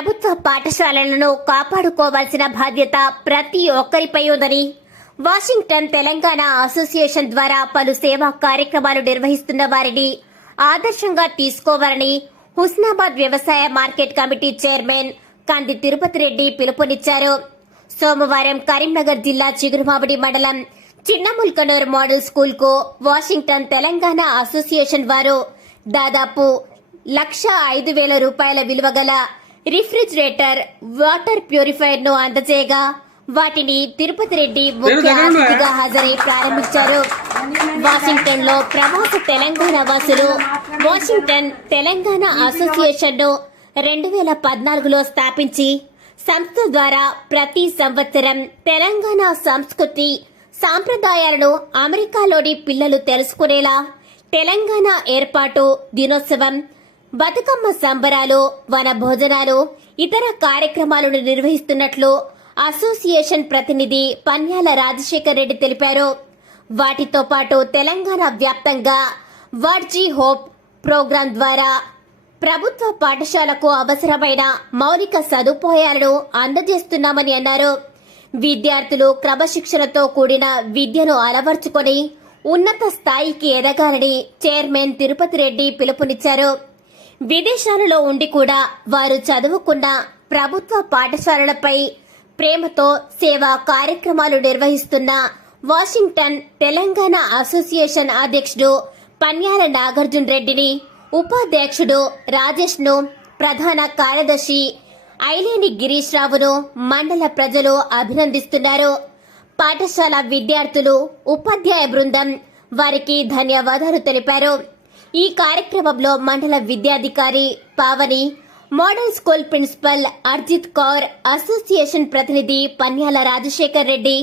ప్రభుత్వ పాఠశాలలను కాపాడుకోవాల్సిన బాధ్యత ప్రతి ఒక్కరిపై ఉందని వాషింగ్టన్ తెలంగాణ అసోసియేషన్ ద్వారా పలు సేవా కార్యక్రమాలు నిర్వహిస్తున్న వారిని ఆదర్శంగా తీసుకోవాలని హుస్నాబాద్ వ్యవసాయ మార్కెట్ కమిటీ చైర్మన్ కంది తిరుపతి రెడ్డి పిలుపునిచ్చారు. సోమవారం కరీంనగర్ జిల్లా చిగురుమామిడి మండలం చిన్నముల్కనూర్ మోడల్ స్కూల్కు వాషింగ్టన్ తెలంగాణ అసోసియేషన్ వారు దాదాపు లక్ష ఐదు వేల రూపాయల విలువ గల రిఫ్రిజిరేటర్ వాటర్ ప్యూరిఫైయర్ను అందజేయగా వాటిని తిరుపతి రెడ్డి ముఖ్య అతిథిగా హాజరై ప్రారంభించారు. వాషింగ్టన్లో ప్రవాస తెలంగాణ వాసులు వాషింగ్టన్ తెలంగాణ అసోసియేషన్ను రెండు వేల పద్నాలుగులో స్థాపించి సంస్థ ద్వారా ప్రతి సంవత్సరం తెలంగాణ సంస్కృతి సాంప్రదాయాలను అమెరికాలోని పిల్లలు తెలుసుకునేలా తెలంగాణ ఏర్పాటు దినోత్సవం బతుకమ్మ సంబరాలు వన భోజనాలు ఇతర కార్యక్రమాలను నిర్వహిస్తున్నట్లు అసోసియేషన్ ప్రతినిధి పన్యాల రాజశేఖర్ రెడ్డి తెలిపారు. వాటితో పాటు తెలంగాణ వ్యాప్తంగా వర్జీ హోప్ ప్రోగ్రాం ద్వారా ప్రభుత్వ పాఠశాలకు అవసరమైన మౌలిక సదుపాయాలను అందజేస్తున్నామని అన్నారు. విద్యార్థులు క్రమశిక్షణతో కూడిన విద్యను అలవర్చుకొని ఉన్నత స్థాయికి ఎదగాలని చైర్మన్ తిరుపతి రెడ్డి పిలుపునిచ్చారు. విదేశాలలో ఉండి కూడా వారు చదువుకున్న ప్రభుత్వ పాఠశాలలపై ప్రేమతో సేవా కార్యక్రమాలు నిర్వహిస్తున్న వాషింగ్టన్ తెలంగాణ అసోసియేషన్ అధ్యక్షుడు పన్యాల నాగార్జున రెడ్డిని ఉపాధ్యక్షుడు రాజేష్ను ప్రధాన కార్యదర్శి ఐలేని గిరీష్ రావును మండల ప్రజలు అభినందిస్తున్నారు. పాఠశాల విద్యార్థులు ఉపాధ్యాయ బృందం వారికి ధన్యవాదాలు తెలిపారు. ఈ కార్యక్రమంలో మండల విద్యాధికారి Pavani model school principal Arjit Kaur association ప్రతినిధి పన్యాల రాజశేఖర్ రెడ్డి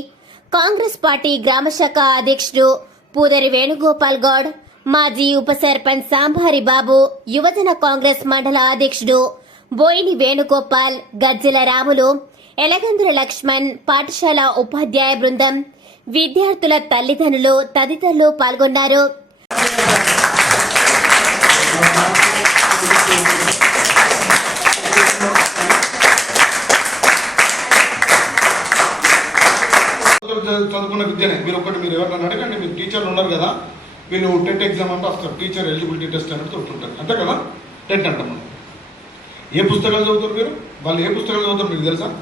కాంగ్రెస్ పార్టీ గ్రామశాఖ అధ్యక్షుడు పూదరి వేణుగోపాల్ గౌడ్ మాజీ ఉప సర్పంచ్ సాంబారి బాబు యువజన కాంగ్రెస్ మండల అధ్యక్షుడు బోయిని వేణుగోపాల్ గజ్జల రాములు ఎలగందుల లక్ష్మణ్ పాఠశాల ఉపాధ్యాయ బృందం విద్యార్థుల తల్లిదండ్రులు తదితరులు పాల్గొన్నారు. చదువు- మీరు ఒకటి మీరు ఎవరైనా అడగండి మీరు టీచర్లు ఉన్నారు కదా వీళ్ళు టెట్ ఎగ్జామ్ అంటే వస్తారు టీచర్ ఎలిజిబిలిటీ టెస్ట్ అనేది చెప్తుంటారు అంతే కదా? టెట్ అంటాం మనం. ఏ పుస్తకాలు చదువుతారు మీరు? వాళ్ళు ఏ పుస్తకాలు చదువుతారు మీకు తెలుసా?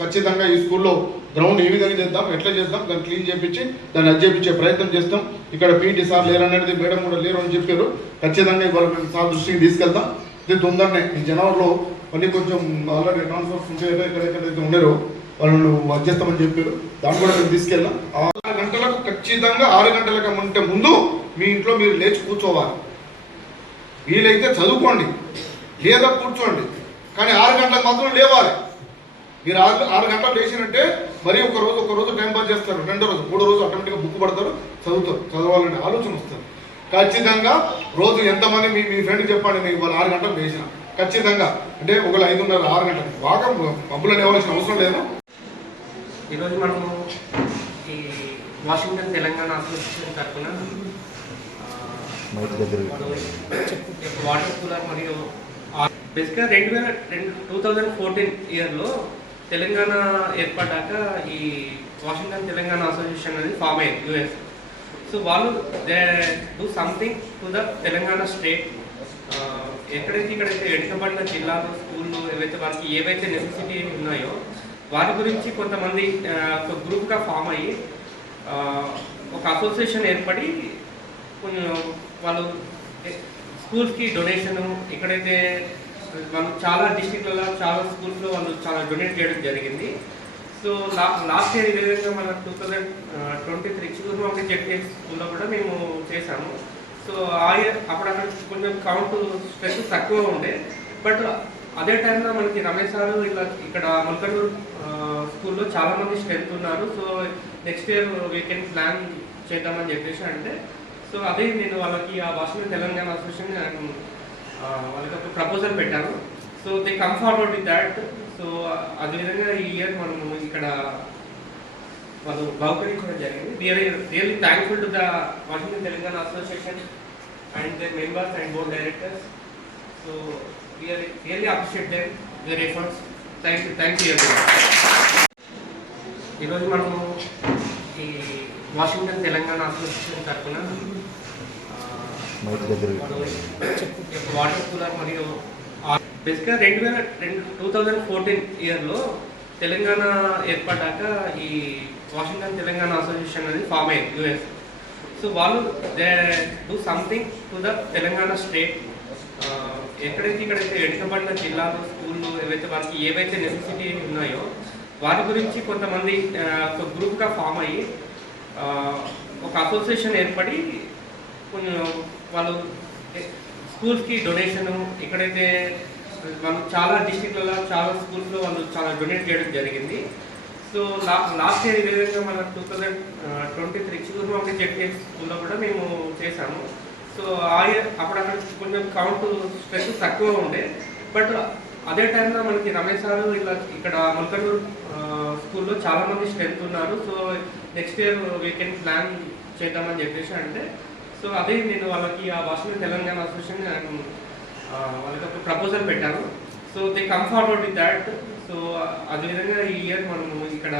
ఖచ్చితంగా ఈ స్కూల్లో గ్రౌండ్ ఏ విధంగా చేద్దాం ఎట్లా చేద్దాం దాన్ని క్లీన్ చేపించి దాన్ని అది చేపించే ప్రయత్నం చేస్తాం. ఇక్కడ పీటీ సార్ లేరు అనేది మేడం కూడా లేరు అని చెప్పారు. ఖచ్చితంగా ఇవాళ మేము సార్ దృష్టికి తీసుకెళ్తాం. ఇది తొందరనే. ఈ జనవరిలో మళ్ళీ కొంచెం ఆల్రెడీ ట్రాన్స్ఫర్స్ ఉంటే ఎక్కడెక్కడైతే ఉండరు వాళ్ళు అది చేస్తామని చెప్పారు. దాన్ని కూడా మేము తీసుకెళ్ళాం. ఆరు గంటలకు ఖచ్చితంగా ఆరు గంటలకు ఉంటే ముందు మీ ఇంట్లో మీరు లేచి కూర్చోవాలి. వీలైతే చదువుకోండి. లేదా కూర్చోండి. కానీ ఆరు గంటలకు మాత్రం లేవాలి. మీరు ఆరు ఆరు గంటలు లేచినంటే మరీ ఒక రోజు ఒక రోజు టైం పాస్ చేస్తారు. రెండో రోజు మూడో రోజు ఆటోమేటిక్గా బుక్ పడతారు చదువుతారు చదవాలనే ఆలోచన వస్తుంది. ఖచ్చితంగా రోజు ఎంతమంది మీ మీ ఫ్రెండ్కి చెప్పండి నేను ఇవాళ ఆరు గంటలు లేచిన. ఖచ్చితంగా. అంటే ఒకవేళ ఐదున్నర ఆరు గంటలకు. బాగా మబ్బులు అనేవాల్సిన అవసరం లేదు? ఈరోజు మనము ఈ వాషింగ్టన్ తెలంగాణ అసోసియేషన్ తరఫున వాటర్ కూలర్ మరియు బేసిక్గా రెండు వేల రెండు టూ థౌజండ్ ఫోర్టీన్ ఇయర్లో తెలంగాణ ఏర్పడ్డాక ఈ వాషింగ్టన్ తెలంగాణ అసోసియేషన్ అనేది ఫామ్ అయ్యింది యూఎస్. సో వాళ్ళు they do something to the Telangana state. ఎక్కడైతే ఇక్కడైతే వెనుకబడిన జిల్లాలు స్కూళ్ళు ఏవైతే వారికి ఏవైతే నెసెసిటీ ఉన్నాయో వారి గురించి కొంతమంది ఒక గ్రూప్గా ఫామ్ అయ్యి ఒక అసోసియేషన్ ఏర్పడి వాళ్ళు స్కూల్స్కి డొనేషన్ ఎక్కడైతే వాళ్ళు చాలా డిస్టిక్లలో చాలా స్కూల్స్లో వాళ్ళు చాలా డొనేట్ చేయడం జరిగింది. సో లా లాస్ట్ ఇయర్ ఇదే విధంగా మన two thousand twenty three Chigurumamidi ZP స్కూల్లో కూడా మేము చేశాము. సో ఆ ఇయర్ అప్పుడు అక్కడ కొంచెం కౌంట్ స్ట్రెస్ తక్కువ ఉండే. బట్ అదే టైంలో మనకి రమేష్ సార్ ఇలా ఇక్కడ ముల్కనూరు స్కూల్లో చాలా మంది స్ట్రెంత్ ఉన్నారు. So next year weekend plan చేద్దామని చెప్పేసి అంటే సో అదే నేను వాళ్ళకి ఆ భాషలో తెలంగాణ అసోసియేషన్ నేను, వాళ్ళకి ఒక ప్రపోజల్ పెట్టాను. So they come forward with that so అదేవిధంగా ఈ ఇయర్ మనము ఇక్కడ వాళ్ళు బహుకరించడం జరిగింది. Really really thankful to the Washington Telangana association and the members and board directors so really really appreciate them your efforts thank you thank you ఈరోజు మనము ఈ వాషింగ్టన్ తెలంగాణ అసోసియేషన్ తరఫున వాటర్ కూలర్ మరియు బేసిక్గా రెండు వేల రెండు టూ థౌజండ్ ఫోర్టీన్ ఇయర్లో తెలంగాణ ఏర్పడ్డాక ఈ వాషింగ్టన్ తెలంగాణ అసోసియేషన్ అనేది ఫామ్ అయ్యింది యూఎస్. సో వాళ్ళు they do something to the Telangana state ఎక్కడైతే ఇక్కడైతే వెనుకబడిన జిల్లాలు స్కూళ్ళు ఏవైతే వారికి ఏవైతే నెసెసిటీ ఉన్నాయో వారి గురించి కొంతమంది ఒక గ్రూప్గా ఫామ్ అయ్యి ఒక అసోసియేషన్ ఏర్పడి కొంచెం వాళ్ళు స్కూల్స్కి డొనేషన్ ఎక్కడైతే వాళ్ళు చాలా డిస్టిక్లలో చాలా స్కూల్స్లో వాళ్ళు చాలా డొనేట్ చేయడం జరిగింది. సో లా లాస్ట్ ఇయర్ ఇదే విధంగా మన two thousand twenty three Chiguru ZP స్కూల్లో కూడా మేము చేశాము. సో ఆ ఇయర్ అప్పుడు అక్కడ కొంచెం కౌంట్ స్ట్రెస్ తక్కువ ఉండే. బట్ అదే టైంలో మనకి రమేష్ సార్ ఇలా ఇక్కడ ముల్కనూరు స్కూల్లో చాలా మంది స్ట్రెంత్ ఉన్నారు. So next year weekend plan చేద్దామని చెప్పేసి అంటే సో అదే నేను వాళ్ళకి ఆ భాషలో తెలంగాణ అసోసియేషన్ వాళ్ళకి ఒక ప్రపోజల్ పెట్టాను. So they come forward with that so అదేవిధంగా ఈ ఇయర్ మనము ఇక్కడ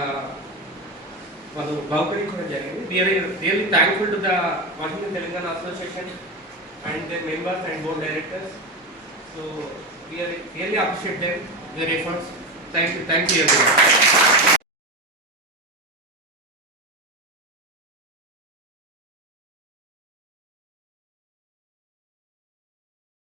వాళ్ళు బహుకరించడం జరిగింది really really thankful to the Washington Telangana association and the members and board directors so really really appreciate them your efforts thank you thank you